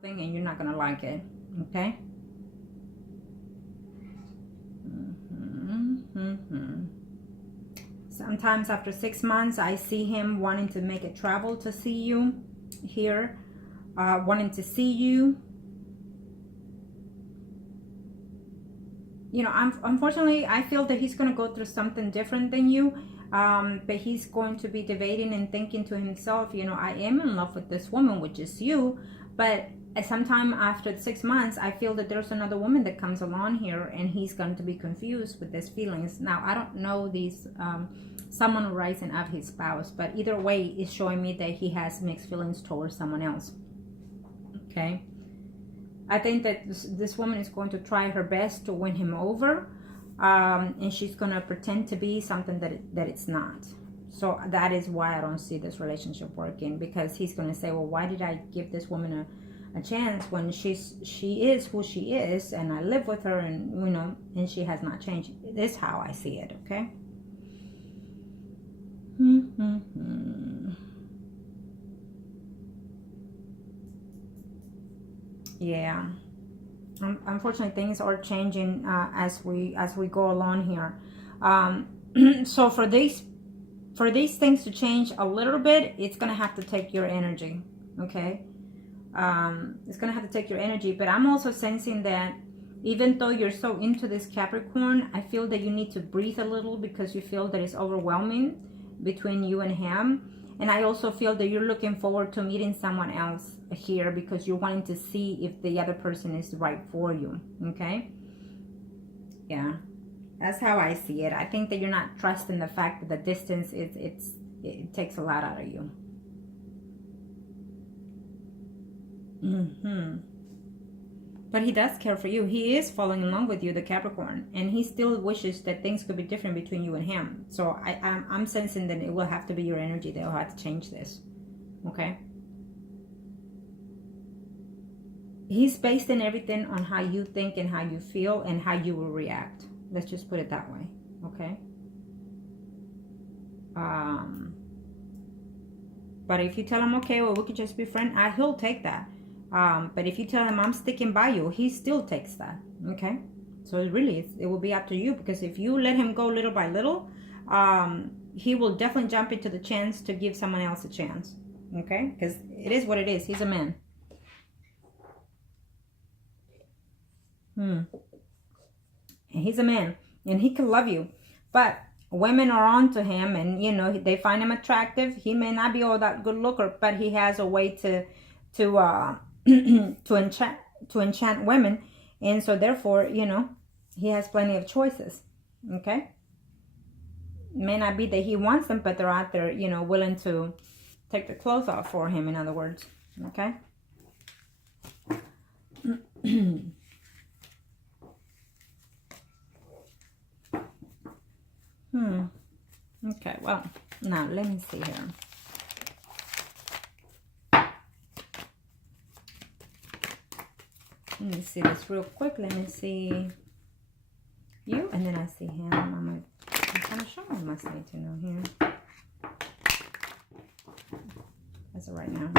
something and you're not going to like it. Okay. Sometimes after 6 months, I see him wanting to make a travel to see you here, wanting to see you. You know, unfortunately, I feel that he's going to go through something different than you. But he's going to be debating and thinking to himself, you know, I am in love with this woman, which is you. But sometime after 6 months, I feel that there's another woman that comes along here, and he's going to be confused with these feelings. Now, I don't know these someone rising of his spouse, but either way, it's showing me that he has mixed feelings towards someone else. Okay. I think that this woman is going to try her best to win him over, and she's going to pretend to be something that it's not. So that is why I don't see this relationship working, because he's going to say, well, why did I give this woman a chance when she is who she is, and I live with her, and you know, and she has not changed. This is how I see it. Okay. Yeah. Unfortunately, things are changing as we go along here. So for these things to change a little bit, it's gonna have to take your energy. Okay. It's gonna have to take your energy. But I'm also sensing that even though you're so into this Capricorn, I feel that you need to breathe a little, because you feel that it's overwhelming between you and him. And I also feel that you're looking forward to meeting someone else here, because you're wanting to see if the other person is right for you. Okay. Yeah, that's how I see it. I think that you're not trusting the fact that the distance it takes a lot out of you. But he does care for you. He is falling in love with you, the Capricorn, and he still wishes that things could be different between you and him. So I'm sensing that it will have to be your energy that will have to change this. Okay. He's basing everything on how you think and how you feel and how you will react. Let's just put it that way. Okay. But if you tell him, okay, well, we could just be friends, he'll take that. But if you tell him, I'm sticking by you, he still takes that. Okay. So it will be up to you, because if you let him go little by little, he will definitely jump into the chance to give someone else a chance. Okay. Because it is what it is. He's a man. And he's a man, and he can love you, but women are on to him, and you know, they find him attractive. He may not be all that good looker, but he has a way to enchant women, and so therefore, you know, he has plenty of choices. Okay. It may not be that he wants them, but they're out there, you know, willing to take the clothes off for him, in other words. Okay. Okay, well, now let me see here. Let me see this real quick. Let me see you, and then I see him. I'm kind of sure I must need to know here. That's it right now.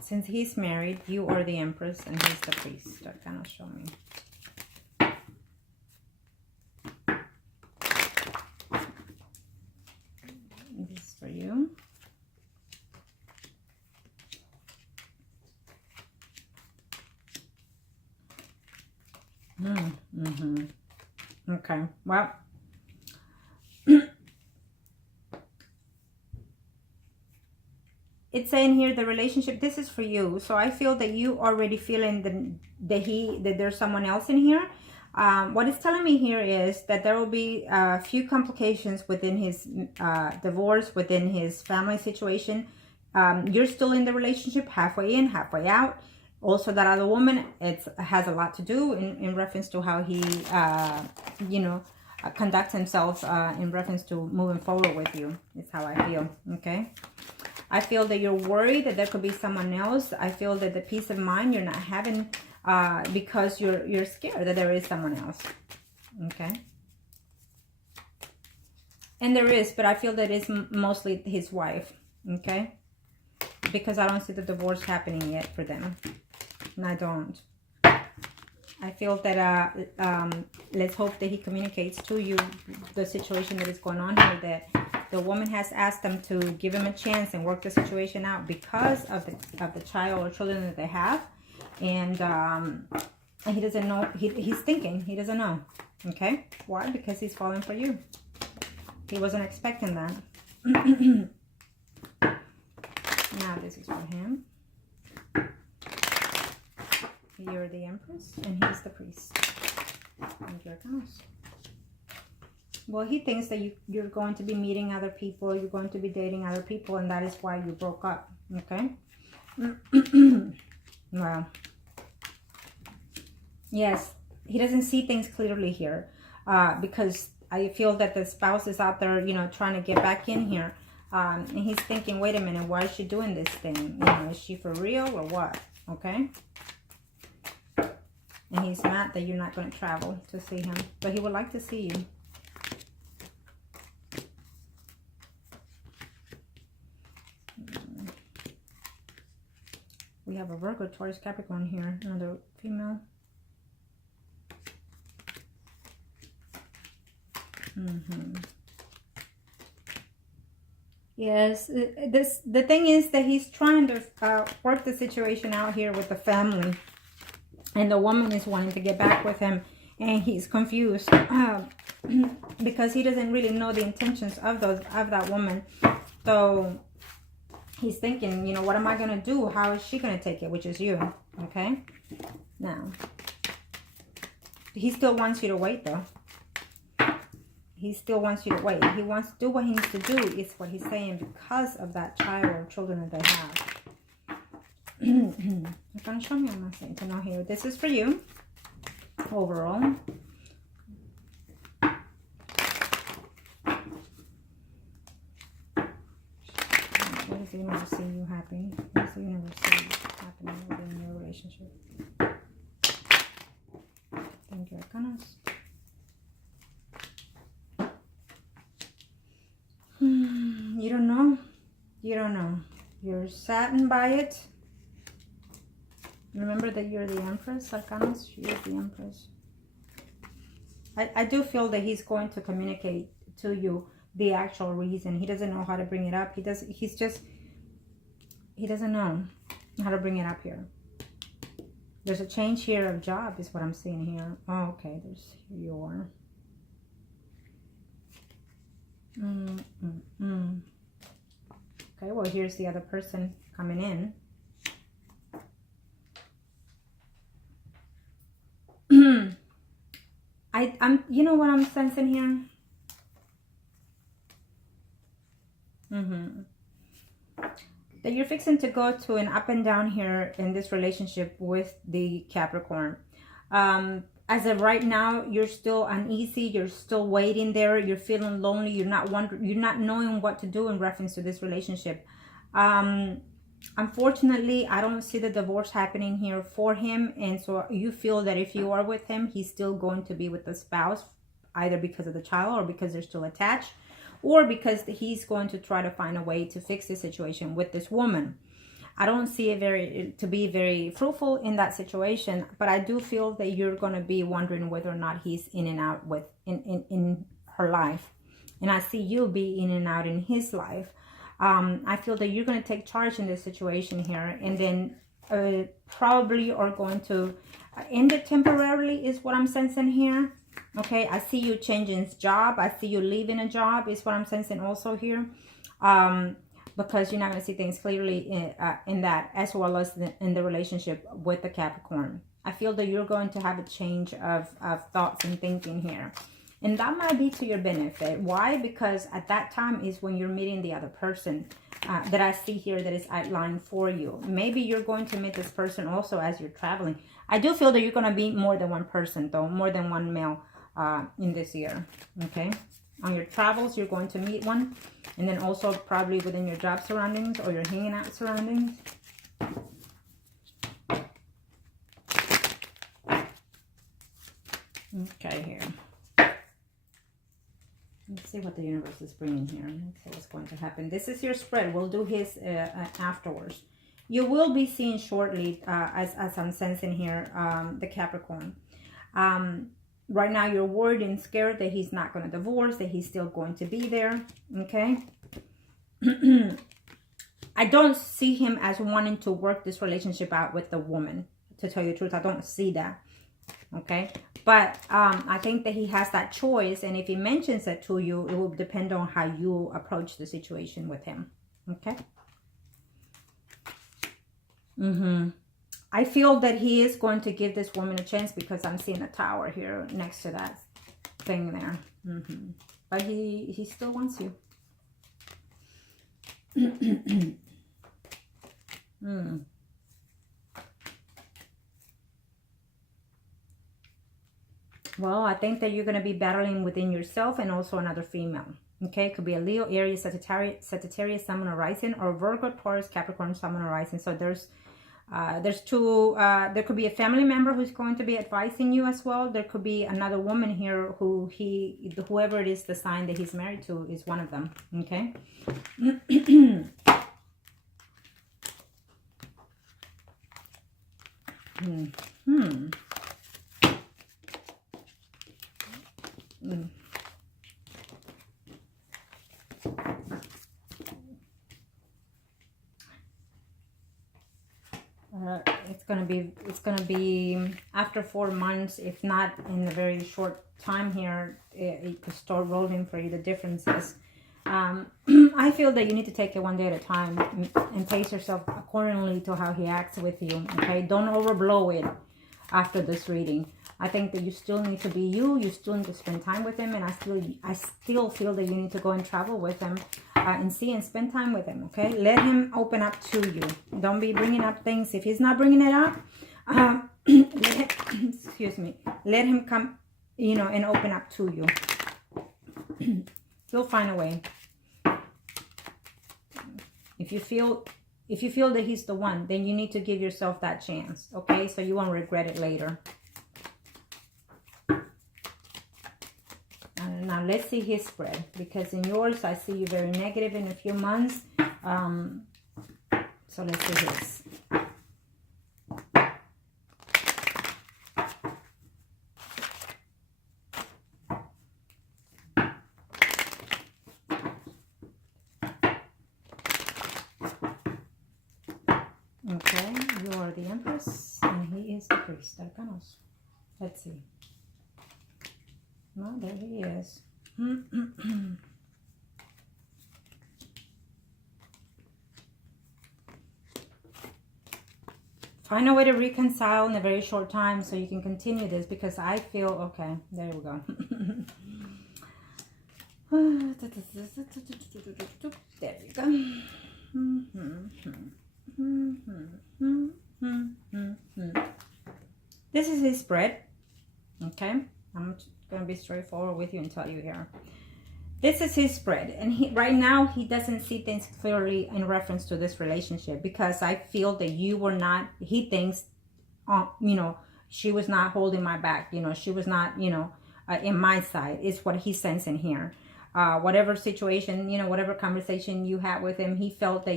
Since he's married, you are the Empress and he's the Priest. That kind of show me. This is for you. Okay, well, it's saying here the relationship, this is for you. So I feel that you already feeling that there's someone else in here. What it's telling me here is that there will be a few complications within his divorce, within his family situation. You're still in the relationship, halfway in, halfway out. Also, that other woman, it has a lot to do in reference to how he, you know, conducts himself in reference to moving forward with you. Is how I feel. Okay. I feel that you're worried that there could be someone else. I feel that the peace of mind you're not having because you're scared that there is someone else. Okay. And there is, but I feel that it's mostly his wife, okay? Because I don't see the divorce happening yet for them. And I don't. I feel that, let's hope that he communicates to you the situation that is going on here, that the woman has asked them to give him a chance and work the situation out because of the child or children that they have. And he doesn't know, he's thinking, he doesn't know, okay? Why? Because he's falling for you. He wasn't expecting that. Now this is for him. You're the Empress and he's the Priest. And here it comes. Well, he thinks that you're going to be meeting other people, you're going to be dating other people, and that is why you broke up, okay? Well, yes, he doesn't see things clearly here, because I feel that the spouse is out there, you know, trying to get back in here. And he's thinking, wait a minute, why is she doing this thing? You know, is she for real or what? Okay? And he's mad that you're not going to travel to see him. But he would like to see you. We have a Virgo, Taurus, Capricorn here. Another female. Yes, the thing is that he's trying to work the situation out here with the family, and the woman is wanting to get back with him, and he's confused because he doesn't really know the intentions of that woman. So he's thinking, you know, what am I gonna do? How is she gonna take it? Which is you, okay? Now he still wants you to wait, though. He still wants you to wait. He wants to do what he needs to do, is what he's saying, because of that child or children that they have. You're going to show me, I'm not saying to know here. This is for you, overall. What does the universe see you happy? What does the universe see you happening within your relationship? Thank you, Arcanas. You don't know. You don't know. You're saddened by it. Remember that you're the Empress, Arcanas. You're the Empress. I do feel that he's going to communicate to you the actual reason. He doesn't know how to bring it up. He doesn't know how to bring it up here. There's a change here of job, is what I'm seeing here. Oh, okay. Here you are. Okay, well, here's the other person coming in. I'm, you know what I'm sensing here? That you're fixing to go to an up and down here in this relationship with the Capricorn. As of right now, you're still uneasy. You're still waiting there. You're feeling lonely. You're not knowing what to do in reference to this relationship. Unfortunately, I don't see the divorce happening here for him. And so you feel that if you are with him, he's still going to be with the spouse, either because of the child or because they're still attached, or because he's going to try to find a way to fix the situation with this woman. I don't see it to be very fruitful in that situation, but I do feel that you're going to be wondering whether or not he's in and out in her life. And I see you be in and out in his life. I feel that you're going to take charge in this situation here, and then probably are going to end it temporarily, is what I'm sensing here. Okay, I see you changing job. I see you leaving a job, is what I'm sensing also here. Because you're not going to see things clearly in that, as well as in the relationship with the Capricorn. I feel that you're going to have a change of thoughts and thinking here. And that might be to your benefit. Why? Because at that time is when you're meeting the other person that I see here that is outlined for you. Maybe you're going to meet this person also as you're traveling. I do feel that you're going to meet more than one person, though, more than one male in this year. Okay? On your travels, you're going to meet one. And then also probably within your job surroundings or your hanging out surroundings. Okay, here. Let's see what the universe is bringing here. Let's see what's going to happen. This is your spread. We'll do his afterwards. You will be seeing shortly, as I'm sensing here, the Capricorn. Right now, you're worried and scared that he's not going to divorce, that he's still going to be there, okay? I don't see him as wanting to work this relationship out with the woman, to tell you the truth. I don't see that, okay? But I think that he has that choice, and if he mentions it to you, it will depend on how you approach the situation with him, okay? I feel that he is going to give this woman a chance because I'm seeing a tower here next to that thing there. But he still wants you. Well, I think that you're going to be battling within yourself and also another female. Okay, it could be a Leo, Aries, Sagittarius, Sun, or Rising, or Virgo, Taurus, Capricorn, Sun, or Rising. So there's two, there could be a family member who's going to be advising you as well. There could be another woman here who whoever it is, the sign that he's married to is one of them. Okay. It's gonna be after 4 months, if not in a very short time here, it could start rolling for you, the differences. I feel that you need to take it one day at a time and pace yourself accordingly to how he acts with you, okay? Don't overblow it after this reading. I think that you still need to be you. You still need to spend time with him, and I still feel that you need to go and travel with him and see and spend time with him, okay? Let him open up to you. Don't be bringing up things. If he's not bringing it up, excuse me, let him come, you know, and open up to you. He'll find a way. If you feel that he's the one, then you need to give yourself that chance, okay? So you won't regret it later. Now let's see his spread, because in yours I see you very negative in a few months. So let's see his. Okay, you are the Empress and he is the Priest. Arcanos. Let's see. No, there he is. Find a way to reconcile in a very short time so you can continue this, because I feel, okay, there we go. There we go. This is his spread, okay? I'm going to be straightforward with you and tell you here. This is his spread, and right now he doesn't see things clearly in reference to this relationship, because I feel that you were not, he thinks, you know, she was not holding my back, you know, she was not, you know, in my side, is what he's sensing here. Whatever situation, you know, whatever conversation you had with him, he felt that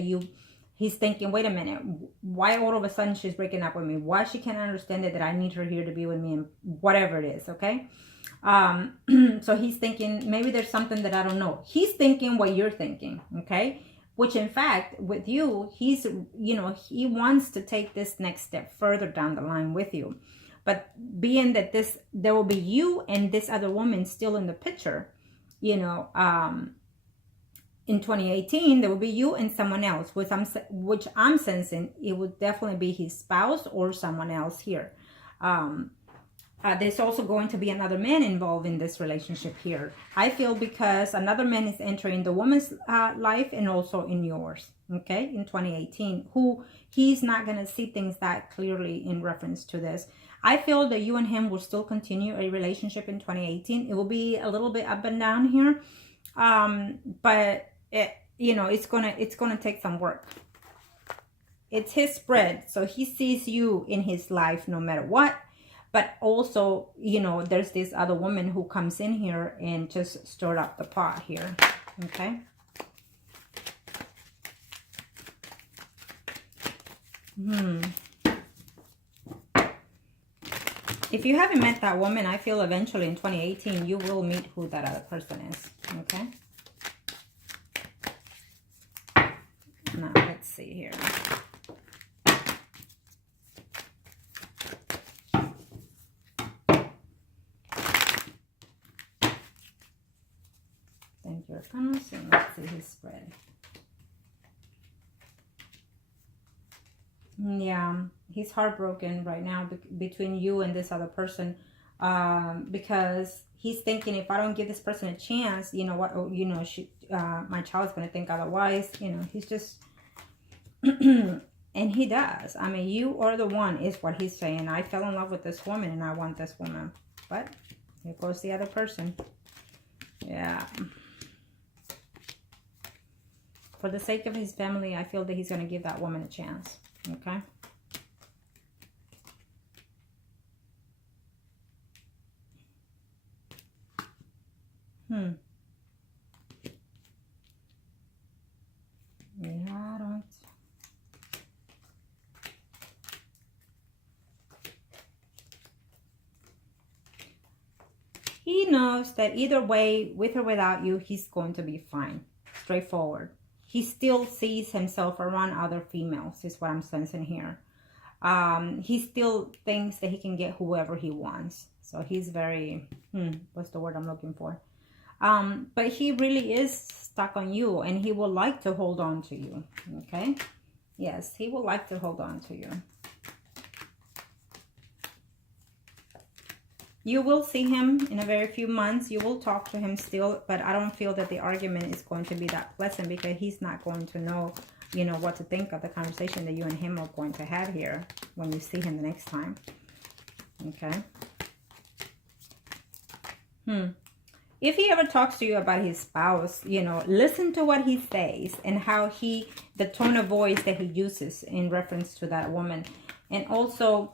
he's thinking, wait a minute, why all of a sudden she's breaking up with me? Why she can't understand it, that I need her here to be with me, and whatever it is, okay? So he's thinking, maybe there's something that I don't know. He's thinking what you're thinking, okay? Which in fact, with you, he's, you know, he wants to take this next step further down the line with you. But being that there will be you and this other woman still in the picture, you know, in 2018, there will be you and someone else, which I'm sensing it would definitely be his spouse or someone else here. There's also going to be another man involved in this relationship here. I feel because another man is entering the woman's life and also in yours, okay, in 2018, who he's not going to see things that clearly in reference to this. I feel that you and him will still continue a relationship in 2018. It will be a little bit up and down here, but you know, it's gonna take some work. It's his spread, so he sees you in his life no matter what. But also, you know, there's this other woman who comes in here and just stirred up the pot here. Okay. If you haven't met that woman, I feel eventually in 2018, you will meet who that other person is. Okay. Now, let's see here. Thank you, Arcanos, and let's see his spread. Yeah, he's heartbroken right now between you and this other person, because he's thinking, if I don't give this person a chance, you know what, you know, my child's going to think otherwise. You know, he's just, and he does. I mean, you are the one, is what he's saying. I fell in love with this woman and I want this woman. But here goes the other person. Yeah. For the sake of his family, I feel that he's going to give that woman a chance. Okay. Yeah, I don't. He knows that either way, with or without you, he's going to be fine. Straightforward. He still sees himself around other females, is what I'm sensing here. He still thinks that he can get whoever he wants. So he's very, what's the word I'm looking for? But he really is stuck on you, and he would like to hold on to you. Okay? Yes, he would like to hold on to you. You will see him in a very few months. You will talk to him still, but I don't feel that the argument is going to be that pleasant, because he's not going to know, you know, what to think of the conversation that you and him are going to have here when you see him the next time. Okay. If he ever talks to you about his spouse, you know, listen to what he says and how the tone of voice that he uses in reference to that woman. And also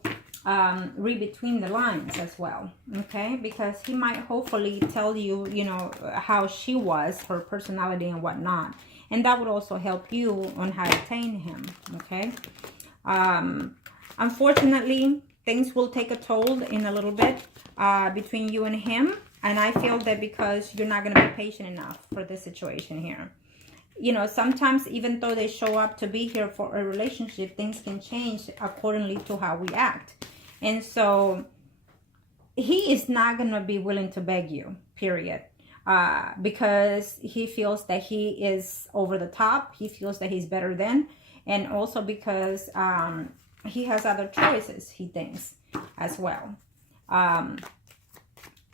read between the lines as well, okay? Because he might hopefully tell you, you know, how she was, her personality and whatnot. And that would also help you on how to tame him, okay? Unfortunately, things will take a toll in a little bit between you and him. And I feel that because you're not going to be patient enough for this situation here. You know, sometimes even though they show up to be here for a relationship, things can change accordingly to how we act. And so he is not going to be willing to beg you, period. Because he feels that he is over the top. He feels that he's better than. And also because he has other choices, he thinks, as well.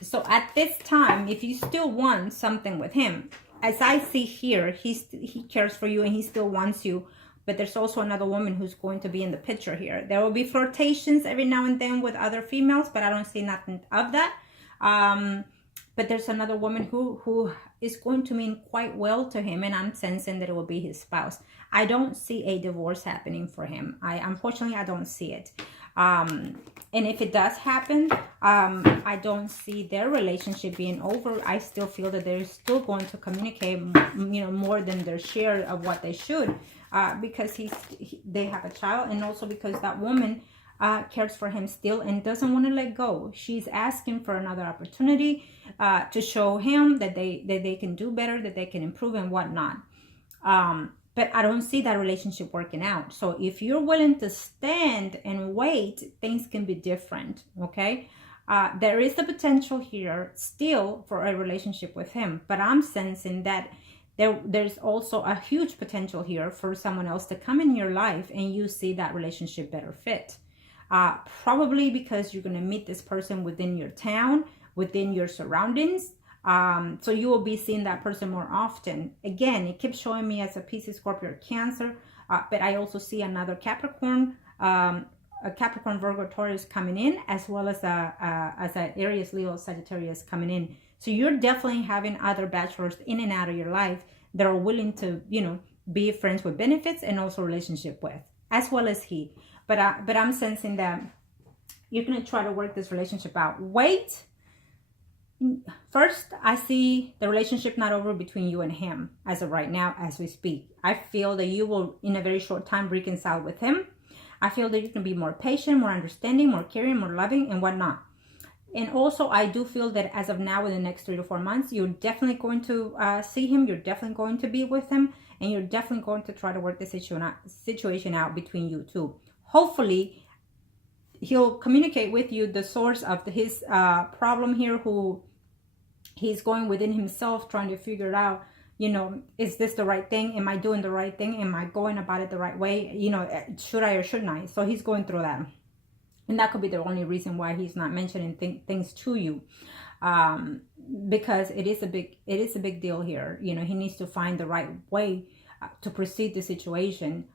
So at this time, if you still want something with him, as I see here, he cares for you and he still wants you. But there's also another woman who's going to be in the picture here. There will be flirtations every now and then with other females, but I don't see nothing of that. But there's another woman who is going to mean quite well to him, and I'm sensing that it will be his spouse. I don't see a divorce happening for him. Unfortunately, I don't see it. And if it does happen, I don't see their relationship being over. I still feel that they're still going to communicate, you know, more than their share of what they should, because they have a child, and also because that woman cares for him still and doesn't want to let go. She's asking for another opportunity to show him that they can do better, that they can improve and whatnot. But I don't see that relationship working out. So if you're willing to stand and wait, things can be different, okay? There is the potential here still for a relationship with him, but I'm sensing that there's also a huge potential here for someone else to come in your life and you see that relationship better fit. Probably because you're going to meet this person within your town, within your surroundings. So you will be seeing that person more often. Again, it keeps showing me as a Pisces, Scorpio, or Cancer, but I also see another Capricorn, a Capricorn, Virgo, Taurus coming in, as well as a Aries, Leo, Sagittarius coming in. So you're definitely having other bachelors in and out of your life that are willing to, you know, be friends with benefits and also relationship with, as well as he. But I'm sensing that you're going to try to work this relationship out. Wait. First, I see the relationship not over between you and him as of right now, as we speak. I feel that you will, in a very short time, reconcile with him. I feel that you can be more patient, more understanding, more caring, more loving, and whatnot. And also, I do feel that as of now, in the next 3 to 4 months, you're definitely going to see him. You're definitely going to be with him. And you're definitely going to try to work the situation out between you two. Hopefully, he'll communicate with you the source of his problem here, who he's going within himself, trying to figure out, you know, is this the right thing? Am I doing the right thing? Am I going about it the right way? You know, should I or shouldn't I? So he's going through that. And that could be the only reason why he's not mentioning things to you. Because it is a big deal here. You know, he needs to find the right way to proceed the situation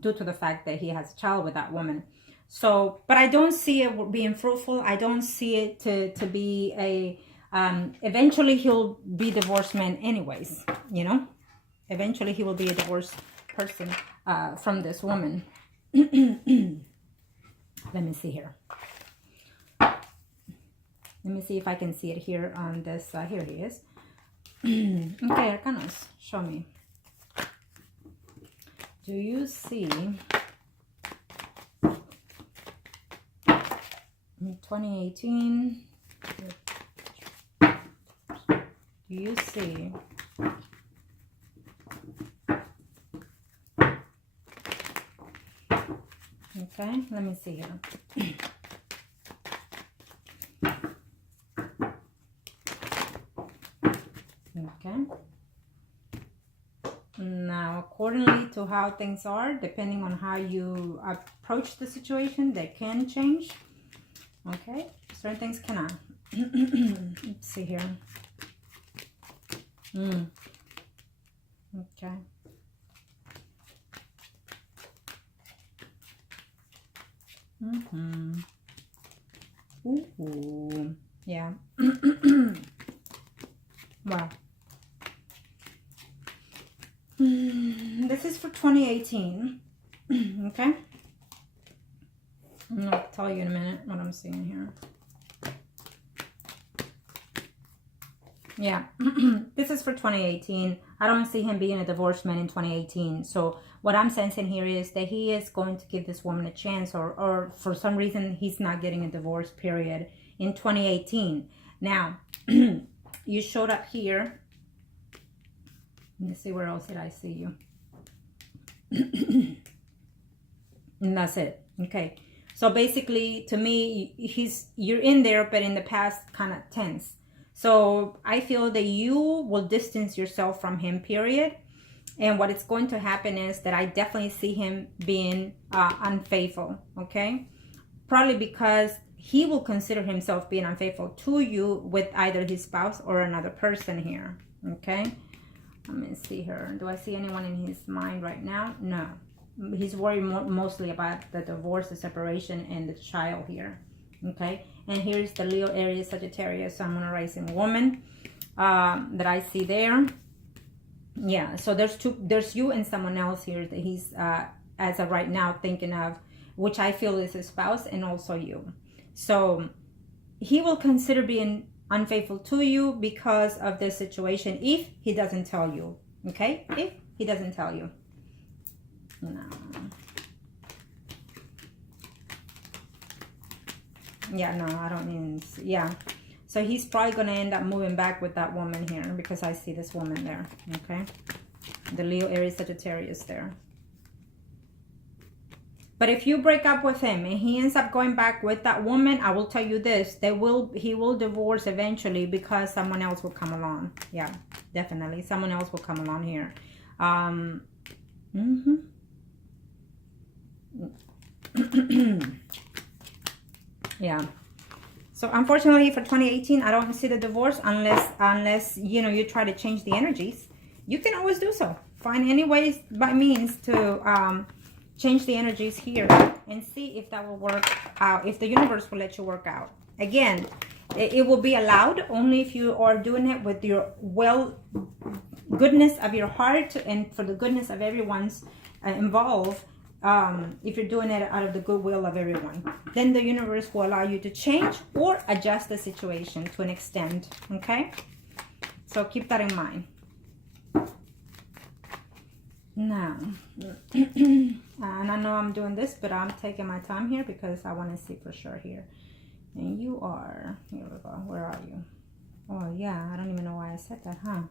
due to the fact that he has a child with that woman. So, but I don't see it being fruitful. I don't see it to be a, eventually he'll be divorced man anyways, you know, eventually he will be a divorced person from this woman. Let me see here. Let me see if I can see it here on this, here he is. Okay, Arcanos, show me. Do you see 2018? Do you see okay, let me see here. Okay. Now, accordingly to how things are, depending on how you approach the situation, they can change. Okay, certain things cannot. Let's see here. Okay. Ooh. Yeah. Wow. This is for 2018. Okay. I'm gonna tell you in a minute what I'm seeing here. Yeah. This is for 2018. I don't see him being a divorced man in 2018. So what I'm sensing here is that he is going to give this woman a chance, or for some reason he's not getting a divorce period in 2018. Now, you showed up here. Let me see, where else did I see you? And that's it. Okay. So basically, to me, you're in there, but in the past kind of tense. So I feel that you will distance yourself from him, period. And what is going to happen is that I definitely see him being unfaithful, okay? Probably because he will consider himself being unfaithful to you with either his spouse or another person here, okay? Let me see here. Do I see anyone in his mind right now? No. He's worried mostly about the divorce, the separation, and the child here, okay? And here's the Leo, Aries, Sagittarius, Sun, Moon, Rising woman that I see there. Yeah, so there's you and someone else here that he's as of right now thinking of, which I feel is his spouse, and also you. So he will consider being unfaithful to you because of this situation if he doesn't tell you, okay? If he doesn't tell you. No. Yeah, no, I don't even see. Yeah. So he's probably going to end up moving back with that woman here because I see this woman there, okay? The Leo, Aries, Sagittarius there. But if you break up with him and he ends up going back with that woman, I will tell you this, he will divorce eventually because someone else will come along. Yeah, definitely. Someone else will come along here. Yeah. So unfortunately for 2018, I don't see the divorce unless you know, you try to change the energies. You can always do so. Find any ways by means to change the energies here and see if that will work out, if the universe will let you work out. Again, it will be allowed only if you are doing it with your goodness of your heart and for the goodness of everyone's involved. if you're doing it out of the goodwill of everyone, then the universe will allow you to change or adjust the situation to an extent. Okay, so keep that in mind. Now, and I know I'm doing this, but I'm taking my time here because I want to see for sure here. And you are, here we go, where are you? Oh yeah, I don't even know why I said that, huh?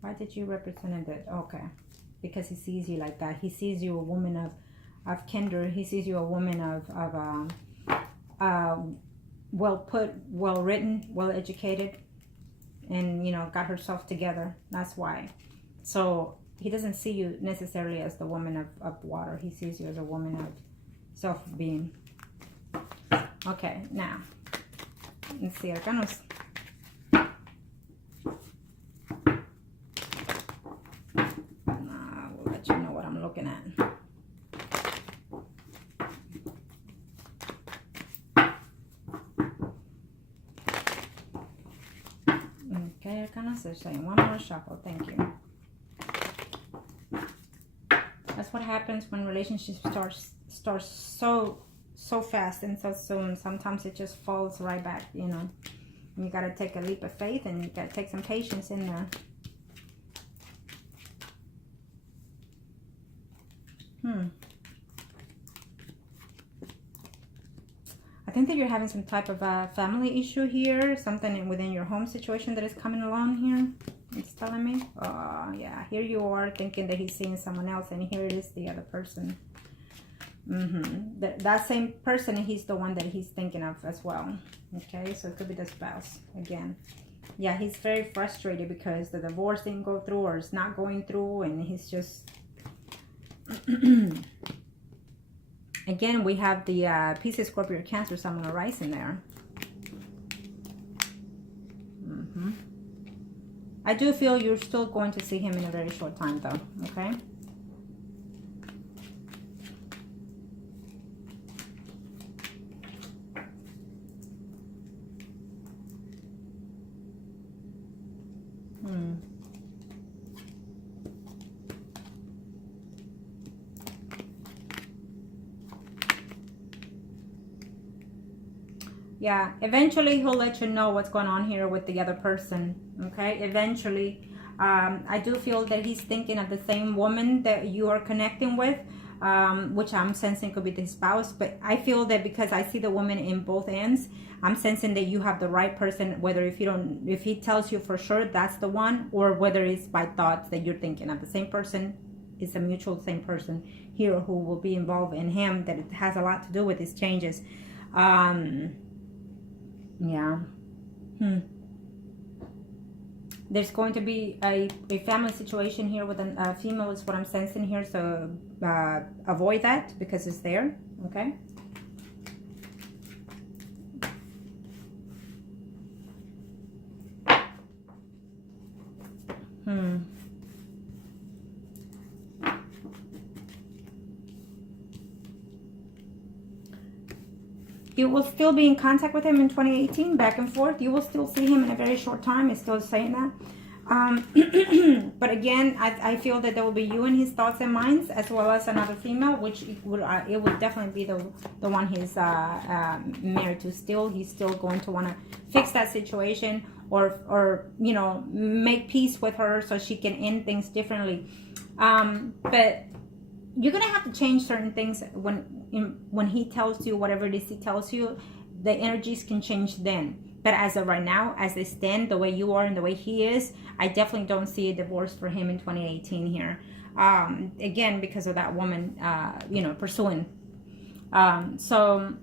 Why did you represent it? Okay, because he sees you like that. He sees you a woman of kindred. He sees you a woman of well put, well written, well educated, and you know, got herself together. That's why. So he doesn't see you necessarily as the woman of water. He sees you as a woman of self-being. Okay, now let's see. Arcanos. We'll let you know what I'm looking at. Okay, Arcanos, they're saying one more shuffle. Thank you. That's what happens when relationships starts so fast and so soon. Sometimes it just falls right back, you know. And you gotta take a leap of faith, and you gotta take some patience in there. I think that you're having some type of a family issue here, something within your home situation that is coming along here. It's telling me. Oh yeah, here you are thinking that he's seeing someone else, and here it is, the other person. That same person, he's the one that he's thinking of as well. Okay, so it could be the spouse again. Yeah, he's very frustrated because the divorce didn't go through, or it's not going through, and he's just again, we have the Pisces, Scorpio, Cancer, Sun, Moon, Rising there. I do feel you're still going to see him in a very short time, though. Okay. Yeah, eventually he'll let you know what's going on here with the other person. Okay, eventually. I do feel that he's thinking of the same woman that you are connecting with, which I'm sensing could be the spouse. But I feel that because I see the woman in both ends, I'm sensing that you have the right person, whether if he tells you for sure that's the one, or whether it's by thoughts that you're thinking of the same person. Is a mutual same person here who will be involved in him, that it has a lot to do with his changes. Yeah. There's going to be a family situation here with a female is what I'm sensing here. So avoid that because it's there. Okay. You will still be in contact with him in 2018, back and forth. You will still see him in a very short time. It's still saying that. But again, I feel that there will be you in his thoughts and minds, as well as another female, which it would definitely be the one he's married to still. He's still going to want to fix that situation, or you know, make peace with her so she can end things differently. But you're gonna have to change certain things when he tells you whatever it is he tells you. The energies can change then, but as of right now, as they stand, the way you are and the way he is, I definitely don't see a divorce for him in 2018 here. Again, because of that woman you know, pursuing. So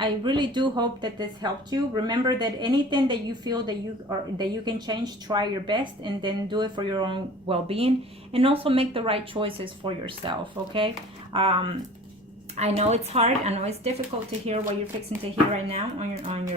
I really do hope that this helped you. Remember that anything that you feel that you can change, try your best, and then do it for your own well-being, and also make the right choices for yourself. Okay. I know it's hard. I know it's difficult to hear what you're fixing to hear right now on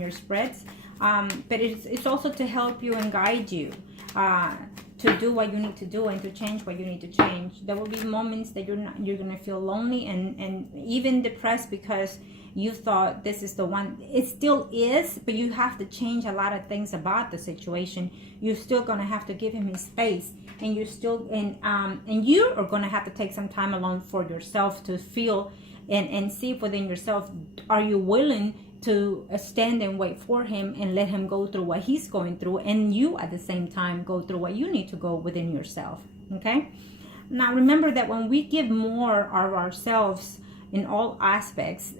your spreads, but it's also to help you and guide you to do what you need to do and to change what you need to change. There will be moments that you're gonna feel lonely and even depressed because you thought this is the one. It still is, but you have to change a lot of things about the situation. You're still going to have to give him his space, and you're still and you are going to have to take some time alone for yourself to feel and see within yourself, are you willing to stand and wait for him and let him go through what he's going through, and you at the same time go through what you need to go within yourself. Okay, now remember that when we give more of ourselves in all aspects,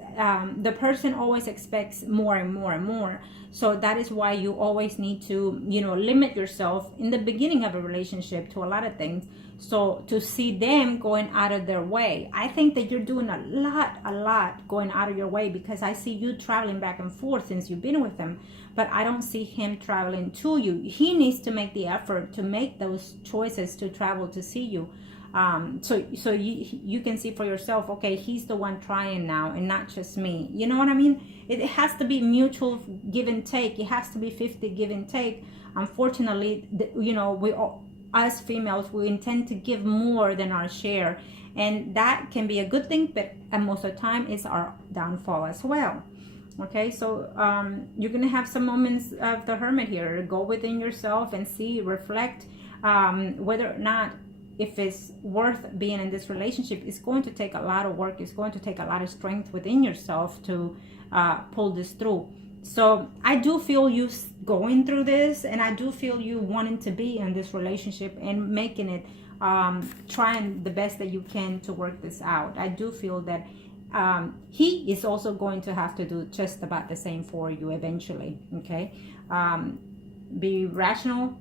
the person always expects more and more and more. So that is why you always need to, you know, limit yourself in the beginning of a relationship to a lot of things. So to see them going out of their way, I think that you're doing a lot going out of your way, because I see you traveling back and forth since you've been with him, but I don't see him traveling to you. He needs to make the effort to make those choices to travel to see you. So you can see for yourself, okay, he's the one trying now and not just me. You know what I mean? It has to be mutual give and take. It has to be 50 give and take. Unfortunately, you know, we all, us females, we intend to give more than our share, and that can be a good thing, but most of the time it's our downfall as well. Okay, so you're gonna have some moments of the hermit here. Go within yourself and see, reflect whether or not, if it's worth being in this relationship. It's going to take a lot of work. It's going to take a lot of strength within yourself to pull this through. So I do feel you going through this, and I do feel you wanting to be in this relationship and making it, trying the best that you can to work this out. I do feel that he is also going to have to do just about the same for you eventually. Okay, be rational,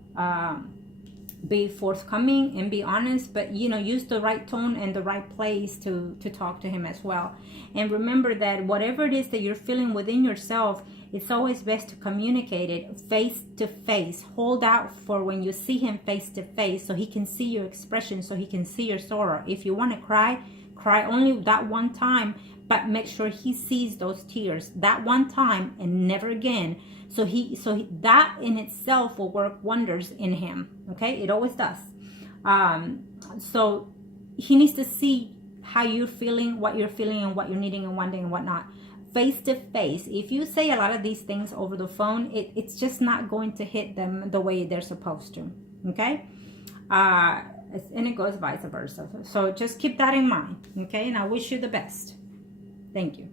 be forthcoming, and be honest, but you know, use the right tone and the right place to talk to him as well. And remember that whatever it is that you're feeling within yourself, it's always best to communicate it face to face. Hold out for when you see him face to face, so he can see your expression, so he can see your sorrow. If you want to cry, cry only that one time, but make sure he sees those tears that one time and never again. So that in itself will work wonders in him. Okay, it always does. So he needs to see how you're feeling, what you're feeling, and what you're needing and wanting and whatnot, face to face. If you say a lot of these things over the phone, it's just not going to hit them the way they're supposed to. Okay, and it goes vice versa. So just keep that in mind. Okay, and I wish you the best. Thank you.